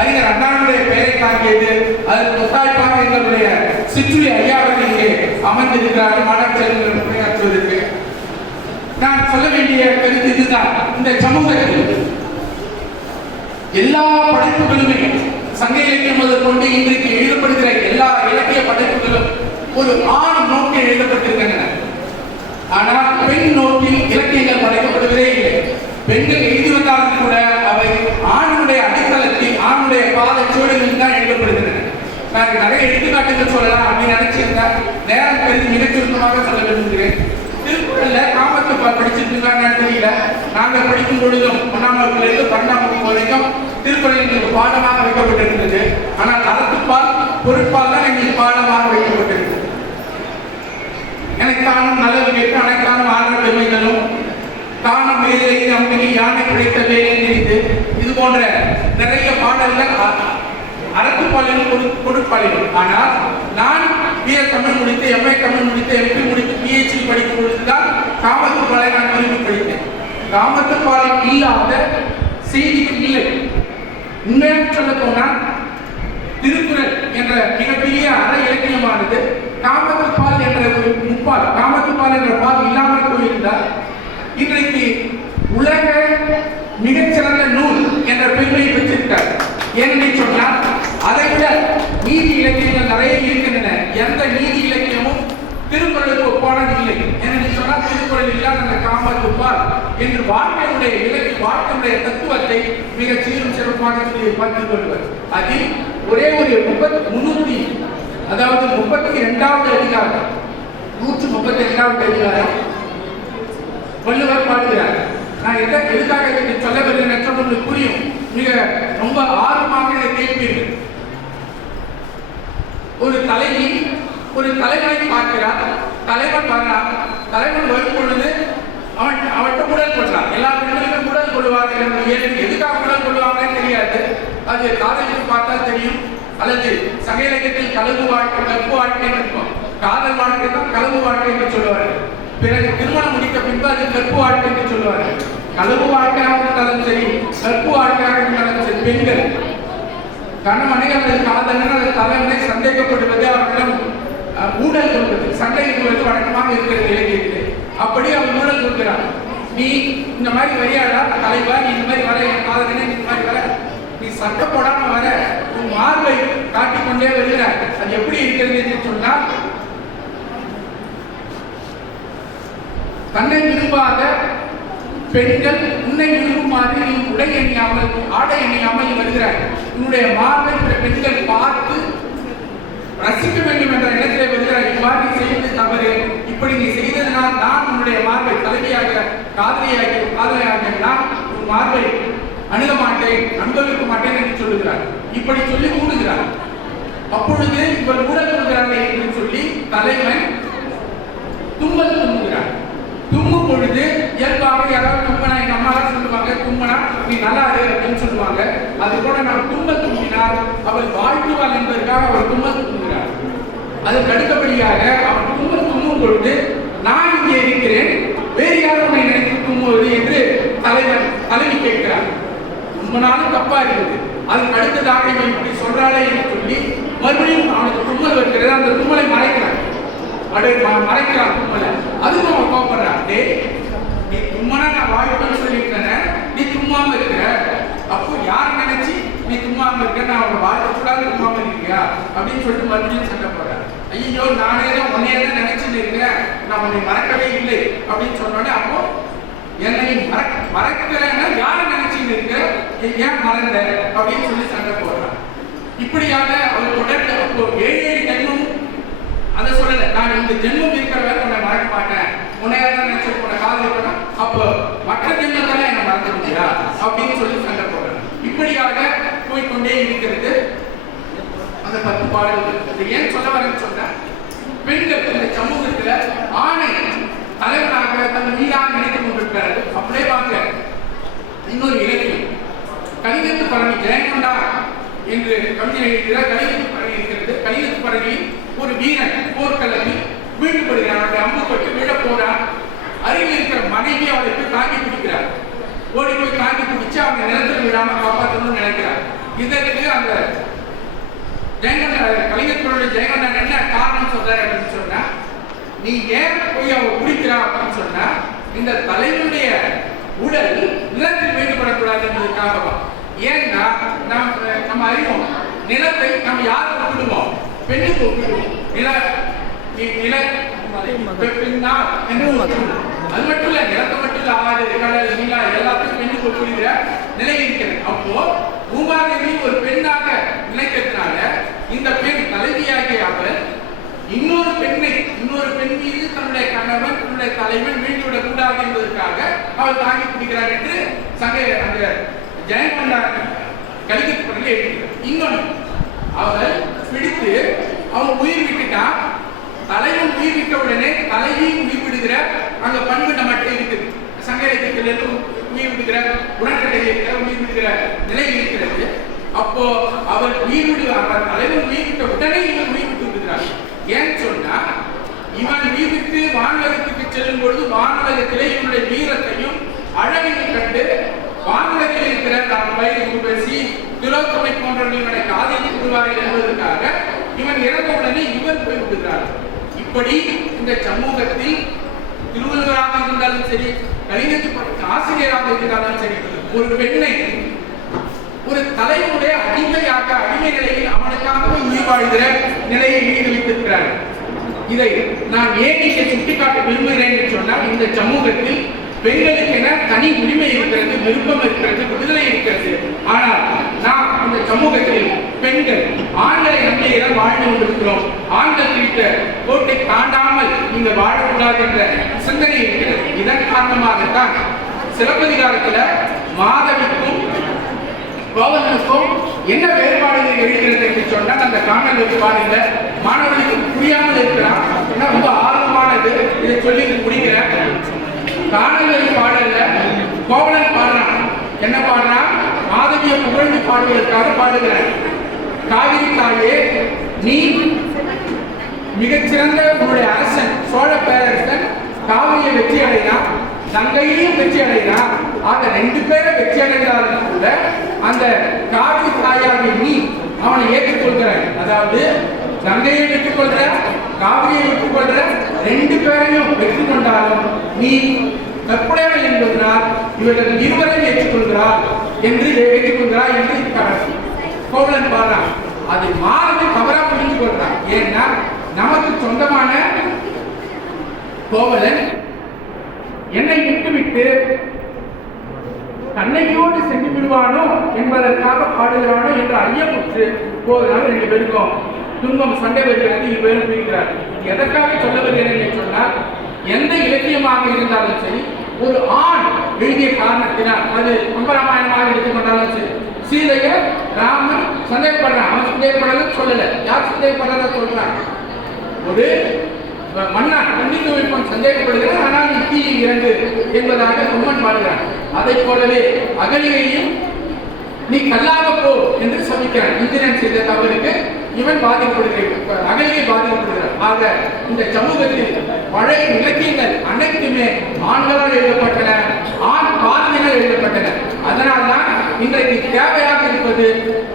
அறிஞர் அண்ணாவுடைய பெயரை தாங்கியது அதற்கு ஒத்தாய்ப்பாக எங்களுடைய சிற்றுரி ஐயா இங்கே அமர்ந்திருக்கிறார்கள் மாணவ செல்வங்கள் உரையாற்றுவதற்கு. நான் சொல்ல வேண்டிய கருத்து இதுதான். இந்த சமூகத்தில் எல்லா படைப்புகளுமே சங்க இலக்கியம் முதல் கொண்டு இன்றைக்கு எழுதப்படுகிற எல்லா இலக்கிய படைப்புகளும் ஒரு ஆண் நோக்கில் எழுதப்பட்டிருக்கின்றன. ஆனால் பெண் நோக்கில் இலக்கியங்கள் படைக்கப்படுவதே இல்லை. பெண்கள் வந்தாலும் கூட அவை ஆணுடைய அடித்தளத்தில் வாத சூழலில் தான் எழுதப்படுகின்றன நான் நிறைய எடுத்துக்காட்டுகள் சொல்லலாம் அப்படின்னு நினைச்சிருந்தேன் நேரம் கருதி மிகச் சுருக்கமாக சொல்ல விரும்புகிறேன். திருக்குறள்ல காமத்து பால் தெரியல. நாங்கள் படிக்கும் பொழுதும் ஒன்றாம் வகுப்புல இருந்து பன்னெண்டாம் வகுப்பு வரைக்கும் திருக்குறள் எங்களுக்கு பாடமாக வைக்கப்பட்டிருந்தது. ஆனால் அறத்துப்பால் பொருட்பால் தான் எங்களுக்கு பாடமாக வைக்கப்பட்டிருந்தது. எனக்கானும் நல்லது கேட்டு அனைத்தானும் ஆன பெருமைகளும் தானம் மேலே நமக்கு யானை கிடைத்த வேலை தெரிந்து இது போன்ற பாடல்கள் அ- அறத்துப்பாலிலும் கொடு ஆனால் நான் பிஏ தமிழ் முடித்து எம்ஏ தமிழ் முடித்து எம்பி முடித்து பிஹெச்டி படிக்கும் பொழுதுதான் காமத்துப்பாலை நான் விரும்பி படித்தேன். காமத்துப்பாலில் இல்லாத செய்திகள் இல்லை. உண்மையாக சொல்ல போனால் திருக்குறள் என்ற மிகப்பெரிய அற இலக்கியமானது காமத்துப்பால் என்ற ஒரு முப்பால் காமத்துப்பால் என்ற பால் இல்லாமல் போயிருந்தால் இன்றைக்கு உலக மிகச்சிறந்த நூல் என்ற பெருமையை பெற்றிருக்கார் ஏனென்று சொன்னால் அதை விட நீதி இலக்கியங்கள் நிறைய இருக்கின்றன. எந்த நீதி இலக்கியமும் திருக்குறளுக்கு ஒப்பானது இல்லை. ஏனென்று சொன்னால் திருக்குறள் இல்லாத அந்த காமத்துப்பால் என்று வாழ்க்கையுடைய இலக்கிய வாழ்க்கையுடைய தத்துவத்தை மிக சீரும் சிறப்பாக சொல்லி பார்த்துக் கொள்வர். அதில் ஒரே ஒரு முப்பத்தி முன்னூத்தி அதாவது முப்பத்தி இரண்டாவது அதிகாரம். நூற்று முப்பத்தி இரண்டாவது அதிகாரம். வள்ளுவர் பாடுகிறார். நான் எதை எதுக்காக சொல்ல வருகிறேன் என்று உங்களுக்கு புரியும். மிக ரொம்ப ஆர்வமாக இதை கேட்பீர்கள். ஒரு தலைவி ஒரு தலைவனை பார்க்கிறார். தலைவன் வர்றான் தலைவன் வரும் பொழுது அவன் அவன்கிட்ட உடல் கொள்றான் எல்லா பெண்களுக்கும் உடல் கொள்வார்கள் என்று எதுக்காக உடல் கொள்வாங்கன்னு தெரியாது. அது காதலுக்கு பார்த்தா தெரியும். அல்லது சங்க இலக்கியத்தில் கலவு வாழ்க்கை கற்பு வாழ்க்கை இருக்கும். காதல் வாழ்க்கை தான் கலவு வாழ்க்கை என்று சொல்லுவார்கள். பிறகு திருமணம் முடித்த பின்பு அது கற்பு வாழ்க்கை என்று சொல்லுவார்கள். கலவு வாழ்க்கையாக இருந்தாலும் சரி கற்பு வாழ்க்கையாக இருந்தாலும் சரி பெண்கள். கணவனை அல்லது காதலன் அல்லது தலைவனை சந்தேகப்படுவது அவர்களிடம் ஊழல் கொள்வது சந்தேகிக்குவது வழக்கமாக இருக்கிறது இலக்கியத்திலே அப்படி அவன் ஊழல் கொள்கிறான். நீ இந்த மாதிரி வரியாடா தலைவா நீ இந்த மாதிரி வர என் காதலனே இந்த மாதிரி வர. நீ சட்டை போடாம வர உன் மார்பை காட்டிக்கொண்டே வருகிறார் அது எப்படி இருக்கிறது என்று சொன்னால் தன்னை விரும்பாத பெண்கள் உன்னை விரும்புமாறு நீ உடை அணியாமல் ஆடை அணியாமல் நீ வருகிறாய். உன்னுடைய மார்பை பெண்கள் பார்த்து ரசிக்க வேண்டும் என்ற எண்ணத்திலே வருகிறாய். இவ்வாறு நீ செய்வது தவறு. இப்படி நீ செய்ததனால் நான் உன்னுடைய மார்பை தலைவியாக காதலியாக காதலியாக நான் உன் மார்பை அணுக மாட்டேன் அனுபவிக்க மாட்டேன் என்று சொல்லுகிறார் இப்படி சொல்லி மூடுகிறார் அப்பொழுது இவர் ஊழல் கொள்கிறார்கள் என்று சொல்லி தலைவன் தும்பல் தும்புகிறார் தும்பும் பொழுது இயல்பாகவே யாராவது தும்மனா எங்க அம்மாலாம் சொல்லுவாங்க தும்மனா நீ நல்லா இரு அப்படின்னு சொல்லுவாங்க. அது போல நான் தும்ப தும்பினார் அவள் வாழ்த்துவாள் என்பதற்காக அவர் தும்ப தும்புகிறார் அதற்கு அடுத்தபடியாக அவன் தும்ப தும்பும் பொழுது நான் இங்கே இருக்கிறேன் வேறு யாரும் உன்னை நினைத்து தும்புவது என்று தலைவன் தலைவி கேட்கிறார் நாளும் தப்பா இருக்குது. அதுக்கு அடுத்ததாக இவன் இப்படி சொல்றாளே என்று சொல்லி மறுபடியும் அவனுக்கு தும்மல் வைக்கிறது அந்த தும்மலை மறைக்கிறான் அப்படியே மறைக்கிறான் தும்மலை அதுவும் அவன் கோப்படுறான் டேய் நீ தும்மனா நான் வாழ்க்கைன்னு சொல்லியிருக்கேன் நீ தும்மாம இருக்கிற அப்போ யார் நினைச்சு நீ தும்மாம இருக்க நான் அவனை வாழ்க்கை கூடாது தும்மாம இருக்கியா? அப்படின்னு சொல்லிட்டு மறுபடியும் சண்டை போடுறேன் ஐயோ நானே தான் உன்னே தான் நினைச்சுட்டு இருக்கேன். நான் உன்னை மறக்கவே இல்லை. அப்படின்னு சொன்னோடனே அப்போ என்னை மறக்க மறக்கலைன்னா யாரை நினைச்சுன்னு இருக்க? ஏன் மறந்த? அப்படின்னு சொல்லி சண்டை போடுறான் இப்படியாக அவர் தொடர்ந்து அப்போ ஏழு ஏழு ஜென்மம் அதை சொல்லல. நான் இந்த ஜென்மம் இருக்கிற வரை உன்னை மறக்க மாட்டேன். உன்னை நினைச்சிருப்பேன் நினைச்சு உன்னை காதலிப்பேனா அப்போ மற்ற ஜென்மத்தால என்னை மறக்க முடியா? அப்படின்னு சொல்லி சண்டை போடுறேன் இப்படியாக போய்கொண்டே இருக்கிறது. அந்த பத்து பாடல்கள். ஏன் சொல்ல வரேன்னு சொன்ன பெண்கள் இந்த சமூகத்துல ஆணை தலைவனாக தன் மீதாக நினைத்துக் கொண்டிருக்கிறார்கள். அப்படியே வாங்க இன்னொரு இலக்கியம். கலிங்கத்து பரணி ஜெயங்கொண்டா என்று கவிதை எழுதுகிறார் கலிங்கத்து பரணி இருக்கிறது. கலிங்கத்து பரணி ஒரு வீரன் போர்க்களத்தில் வீழ்ப்படுகிறான் அவருடைய அம்புப்பட்டு விழ போறான். அருகில் இருக்கிற மனைவி அவளுக்கு தாங்கி பிடிக்கிறார் ஓடி போய் தாங்கி பிடிச்சு அவங்க நிலத்தில் விழாம காப்பாற்றணும்னு நினைக்கிறார் இதற்கு அந்த ஜெயங்கொண்ட கலிங்கத்தினுடைய ஜெயங்கொண்டன் என்ன காரணம் சொல்றாரு அப்படின்னு சொன்னா நீ ஏன் போய் அவ குடிக்கிறா? அப்படின்னு சொன்னா இந்த தலைவனுடைய உடல் நிலத்தில் வைக்கப்படக்கூடாது என்பதற்காகவா ஏன்னா நாம் நம்ம அறிவோம் நிலத்தை நம்ம யாருக்கு ஒப்பிடுவோம் பெண்ணுக்கு ஒப்பிடுவோம். நில நி- நில. அது மட்டும் இல்ல நிலத்தை மட்டும் இல்ல ஆறு கடல் நீலா எல்லாத்தையும் பெண்ணுக்கு ஒப்பிடுகிற நிலை இருக்கிறது அப்போ பூமாதேவி ஒரு பெண்ணாக நினைக்கிறதுனால இந்த பெண் தலைவியாகிய அவள் இன்னொரு பெண்ணை இன்னொரு பெண் மீது தன்னுடைய கணவன் தன்னுடைய தலைவன் வீழ்ந்துவிடக் கூடாது என்பதற்காக அவர் தாங்கி பிடிக்கிறார் என்று சங்க அந்த ஜெயங்கொண்டா கலிகத்து எழுதுகிறார் இன்னொன்று அவர் பிடித்து அவன் உயிர் விட்டுட்டா தலைவன் உயிர் விட்ட உடனே தலையையும் உயிர் விடுகிற அங்க பண்பு நம்மகிட்ட இருக்குது. சங்க இலக்கியத்தில் இருந்து உயிர் விடுகிற உடன்கட்டை இருக்கிற உயிர் விடுகிற நிலை இருக்கிறது. அப்போ அவர் உயிர் விடு அவர் தலைவன் உயிர் விட்ட உடனே இவன் உயிர் விட்டு விடுகிறார் ஏன்னு சொன்னா இவன் உயிர் விட்டு வாழ்வதற்கு செல்லும் பொழுது வானுலகத்திலே இவனுடைய வீரத்தையும் அழகையும் கண்டு வானுலகில் இருக்கிற நாம் வயிறு பேசி துலோத்தமை போன்றவர்கள் இவனை காதில் விடுவார்கள் என்பதற்காக இவன் இறந்த உடனே இவன் போய் விடுகிறார். இப்படி இந்த சமூகத்தில் திருவள்ளுவராக இருந்தாலும் சரி கலிங்கத்து ஆசிரியராக இருந்தாலும் சரி ஒரு பெண்ணை ஒரு தலைவனுடைய அடிமையாக அடிமை நிலையில் அவனுக்காக உயிர் வாழ்கிற நிலையை மீது வைத்திருக்கிறார் இதை நான் ஏன் இங்கே சுட்டிக்காட்ட விரும்புகிறேன் என்று சொன்னால் இந்த சமூகத்தில் பெண்களுக்கென தனி உரிமை இருக்கிறது விருப்பம் இருக்கிறது விடுதலை இருக்கிறது. ஆனால் நாம் இந்த சமூகத்தில் பெண்கள் ஆண்களை நம்பியைதான் வாழ்ந்து கொண்டிருக்கிறோம். ஆண்கள் குறித்த கோட்டை தாண்டாமல் நீங்கள் வாழக்கூடாது என்ற சிந்தனை இருக்கிறது. இதன் காரணமாகத்தான் சிலப்பதிகாரத்துல மாதவிக்கும் கோவலனுக்கும் என்ன வேறுபாடுகள் இருக்கிறது என்று சொன்னால் அந்த காணல் எடுத்து மாணவர்கள் புரியாமல் இருக்கிறான். ஏன்னா ரொம்ப ஆர்வமானது இதை சொல்லி முடிக்கிறேன். காணல் பாடல்ல கோவலன் பாடுறான். என்ன பாடுறான்? மாதவியை புகழ்ந்து பாடுவதற்காக பாடுகிறேன். காவிரி தாயே நீ மிகச்சிறந்த உன்னுடைய அரசன் சோழ பேரரசன் காவிரியை வெற்றி அடைகிறான். தங்கையையும் வெற்றி அடைகிறான். ஆக ரெண்டு பேரும் வெற்றி அடைந்தாலும் கூட அந்த காவிரி தாயாகிய நீ அவனை ஏற்றுக்கொள்கிறாய். அதாவது கங்கையை ஏற்றுக்கொள்ற காவிரியை ஏற்றுக்கொள்ற ரெண்டு பேரையும் வெற்றி கொண்டாலும் நீ தற்புடையவை என்பதனால் இவர்கள் இருவரையும் ஏற்றுக்கொள்கிறார் என்று ஏற்றுக்கொள்கிறார் என்று கோவலன் பாடுறான். அதை மாறவே தவறா புரிந்து கொள்றான் ஏன்னா நமக்கு சொந்தமான கோவலன் என்னை விட்டுவிட்டு தன்னையோடு சென்று விடுவானோ என்பதற்காக பாடுகிறானோ என்று ஐயமுற்று போதனால் ரெண்டு பேருக்கும் துன்பம் சண்டை வருகிறது இருவரும் பிரிக்கிறார் எதற்காக சொல்ல வருகிறேன் என்று சொன்னால் எந்த இலக்கியமாக இருந்தாலும் சரி ஒரு ஆண் எழுதிய காரணத்தினால் அது கம்பராமாயணமாக எடுத்துக்கொண்டாலும் சரி சீதைய ராமன் சந்தேகப்படுறான். அவன் சந்தேகப்படல சொல்லல. யார் சந்தேகப்படுறத சொல்றான்? ஒரு மன்னன் கண்டித்து வைப்பன் சந்தேகப்படுகிறான் ஆனால் நீ இறங்கு என்பதாக கும்மன் பாடுகிறான். அதைப் போலவே அகலிகையும் நீ கல்லாக போ என்று சபிக்கிறான். இந்திரன் செய்த தவறுக்கு இவன் பாதிக்கப்படுகிறான். அகலியை பாதிக்கப்படுகிறார் ஆக இந்த சமூகத்தில் பழைய இலக்கியங்கள் அனைத்துமே ஆண்களால் எழுதப்பட்டன ஆண் பார்வையினால் எழுதப்பட்டன. அதனால்தான் இன்றைக்கு தேவையாக இருப்பது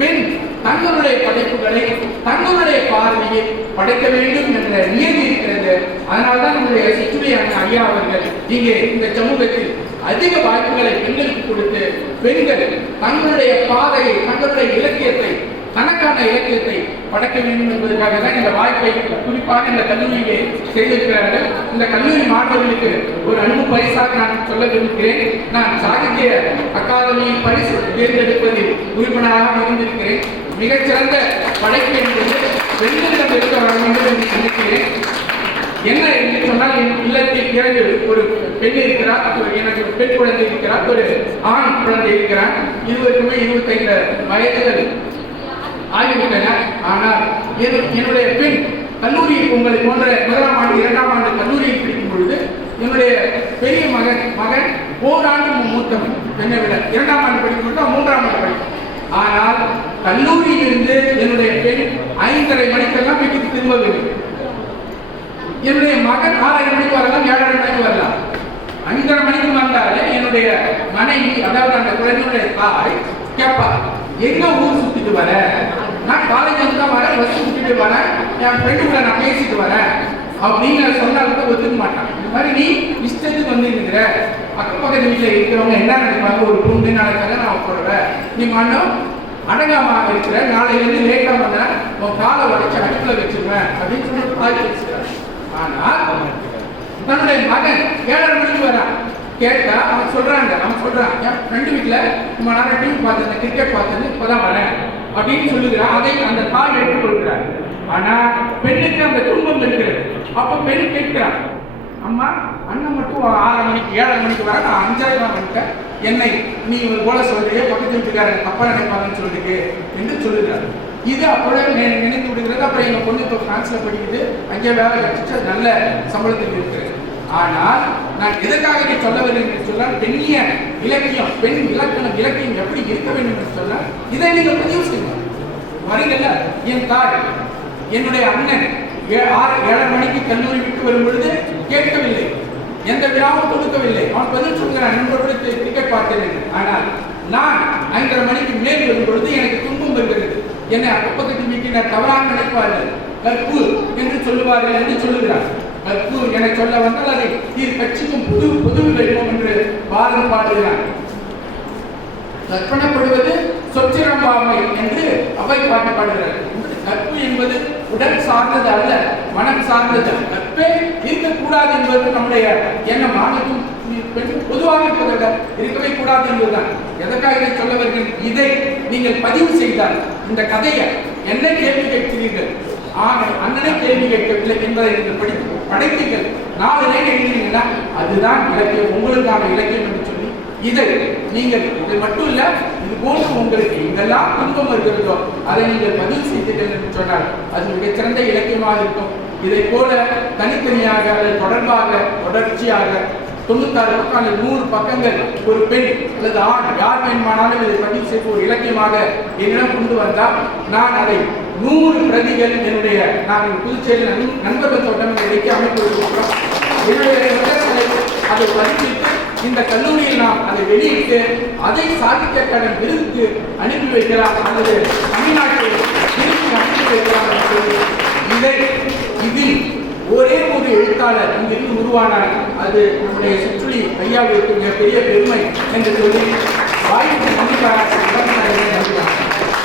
பெண் தங்களுடைய படைப்புகளை தங்களுடைய பார்வையை படைக்க வேண்டும் என்ற நியதி இருக்கிறது. அதனால்தான் நம்முடைய சிற்றுரை ஐயா அவர்கள் இங்கே இந்த சமூகத்தில் அதிக வாய்ப்புகளை பெண்களுக்கு கொடுத்து பெண்கள் தங்களுடைய பாதையை தங்களுடைய இலக்கியத்தை தனக்கான இலக்கியத்தை படைக்க வேண்டும் என்பதற்காக தான் இந்த வாய்ப்பை குறிப்பாக இந்த கல்லூரியிலே செய்திருக்கிறார்கள். இந்த கல்லூரி மாணவர்களுக்கு ஒரு அன்பு பரிசாக நான் சொல்ல விரும்புகிறேன். நான் சாகித்ய அகாதமியின் பரிசு தேர்ந்தெடுப்பதில் உறுப்பினராக இருந்திருக்கிறேன். மிகச்சிறந்த படைப்பு என்பது பெண்களிடம் இருக்க வேண்டும் என்று நினைக்கிறேன். என்ன என்று சொன்னால் என் இல்லத்தில் இரண்டு ஒரு பெண் இருக்கிறார் எனக்கு ஒரு பெண் குழந்தை இருக்கிறார் ஒரு ஆண் குழந்தை இருக்கிறார். இருவருக்குமே இருபத்தைந்து வயதுகள். ஆகிவிட்டன. ஆனால் என்னுடைய பெண் கல்லூரி உங்களை போன்ற முதலாம் ஆண்டு இரண்டாம் ஆண்டு கல்லூரியில் படிக்கும் பொழுது என்னுடைய பெரிய மகன் மகன் ஓராண்டு மூத்தவன். என்னை விட இரண்டாம் ஆண்டு படிக்கும் பொழுது மூன்றாம் ஆண்டு படிக்கும் ஆனால் கல்லூரியிலிருந்து என்னுடைய பெண் ஐந்தரை மணிக்கெல்லாம் வீட்டுக்கு திரும்ப வேண்டும். என்னுடைய மகன் ஆறரை மணிக்கு வரலாம் ஏழரை மணிக்கு வரலாம். அஞ்சரை மணிக்கு வந்தாலே என்னுடைய மனைவி அதாவது அந்த குழந்தையுடைய தாய் கேட்பா எங்க ஊர் சுத்தி விட்டு வரேன் நான் காலேஜ் வந்து தான் வரேன் பஸ் விட்டுட்டு வரேன். என் ஃப்ரெண்டு கூட நான் பேசிட்டு வரேன். அப்படின்னு சொன்னால் கூட ஒத்துக்க மாட்டான். இந்த மாதிரி நீ இஷ்டத்துக்கு வந்து இருக்கிற அக்கம் பக்கத்து வீட்டில் இருக்கிறவங்க என்ன நினைப்பாங்க? ஒரு பொண்ணு நாளைக்காக நான் போடுறேன் நீ மண்ணும் அடங்காம இருக்கிற நாளையிலேருந்து லேட்டாக வந்தா உன் காலை உடைச்சு அடுப்பில் வச்சிருவேன் அப்படின்னு சொல்லி தாய் வச்சுக்கிறார் ஆனால் தன்னுடைய மகன் ஏழரை மணிக்கு வரான். கேட்டா அவன் சொல்றாங்க அவன் சொல்றான் என் ஃப்ரெண்டு வீட்டில் ரொம்ப நேரம் டிவி பார்த்தேன் கிரிக்கெட் பார்த்தேன் இப்போதான் வரேன். அப்படின்னு சொல்லுகிறார். அதை அந்த தாய் ஏற்றுக்கொள்கிறார். ஆனா பெண்ணுக்கு அந்த துன்பம் இருக்கிறது அப்ப பெண் கேட்கிறார் அம்மா அண்ணன் மட்டும் ஆறரை மணிக்கு ஏழரை மணிக்கு வர நான் அஞ்சாவது தான் வந்துட்டேன். என்னை நீ இவங்க போல சொல்றியே பக்கத்து வீட்டுக்காரங்க தப்பா நினைப்பாங்கன்னு சொல்லிட்டு என்று சொல்லுகிறார். இது அப்பொழுது நினைத்து விடுகிறது. அப்புறம் எங்க பொண்ணு இப்போ பிரான்ஸ்ல படிக்குது. அங்கே வேலை கிடைச்சிட்டு நல்ல சம்பளத்துக்கு இருக்கிறது ஆனால் நான் எதற்காக இதை சொல்ல வேண்டும் என்று சொன்னால் பெண்ணிய இலக்கியம் பெண் இலக்கணம் இலக்கியம் எப்படி இருக்க வேண்டும் என்று சொன்னால் இதை நீங்கள் பதிவு செய்யணும் வருங்கல்ல? என் தாய் என்னுடைய அண்ணன் ஏ- ஆறு ஏழரை மணிக்கு கல்லூரி விட்டு வரும் பொழுது கேட்கவில்லை. எந்த விழாவும் கொடுக்கவில்லை. அவன் பதில் சொல்கிறான் நண்பர்களுக்கு கிரிக்கெட் பார்த்தேன் ஆனால் நான் ஐந்தரை மணிக்கு மேல் வரும் பொழுது எனக்கு துன்பம் வருகிறது. என்னை அப்பக்கத்து நான் தவறாக நினைப்பார்கள். கற்பு என்று சொல்லுவார்கள் என்று சொல்லுகிறார். கற்பு என சொல்ல வந்தால் அதை தீர் கட்சிக்கும் புது புது வைப்போம் என்று பாரதம் பாடுகிறார். கற்பனைப்படுவது சொச்சிரம்பாமை என்று அவை பாட்டு பாடுகிறார் கற்பு என்பது உடல் சார்ந்தது அல்ல மனம் சார்ந்தது. கற்பே இருக்கக்கூடாது என்பது நம்முடைய எண்ணம். ஆணுக்கும் பொதுவாக இருப்பதை இருக்கவே கூடாது என்பதுதான். எதற்காக இதை சொல்ல வருகிறேன்? இதை நீங்கள் பதிவு செய்தால் இந்த கதையை என்ன கேள்வி கேட்கிறீர்கள். ஆணை அண்ணனை கேள்வி கேட்கவில்லை என்பதை நீங்கள் படித்து படைத்தீர்கள். நாலு லைன் எழுதினீங்கன்னா அதுதான் இலக்கியம் உங்களுக்கான இலக்கியம் என்று சொல்லி இதை நீங்கள் இது மட்டும் இல்ல இது போன்று உங்களுக்கு எங்கெல்லாம் துன்பம் இருக்கிறதோ அதை நீங்கள் பதிவு செய்தீர்கள் என்று சொன்னால் அது மிகச்சிறந்த இலக்கியமாக இருக்கும். இதை போல தனித்தனியாக அதை தொடர்பாக தொடர்ச்சியாக தொண்ணூத்தாறு பக்கம் நூறு பக்கங்கள் ஒரு பெண் அல்லது ஆண் யார் வேண்டுமானாலும் இதை பதிவு செய்து ஒரு இலக்கியமாக என்னிடம் கொண்டு வந்தால் நான் அதை நூறு பிரதிகள் என்னுடைய நான் புதுச்சேரி நண்பர்கள் தோட்டம் இடைக்கு அமைப்பு வைத்திருக்கிறோம். என்னுடைய அதை பதிப்பித்து இந்த கல்லூரியில் நாம் அதை வெளியிட்டு அதை சாகித்ய அகாடமி விருதுக்கு அனுப்பி வைக்கலாம் அல்லது தமிழ்நாட்டில் அனுப்பி வைக்கலாம் இதை இதில் ஒரே ஒரு எழுத்தாளர் இங்கிருந்து உருவானார் அது நம்முடைய சுற்றுலி ஐயாவிற்கு மிகப்பெரிய பெருமை என்று சொல்லி வாய்ப்பு கண்டிப்பாக நன்றி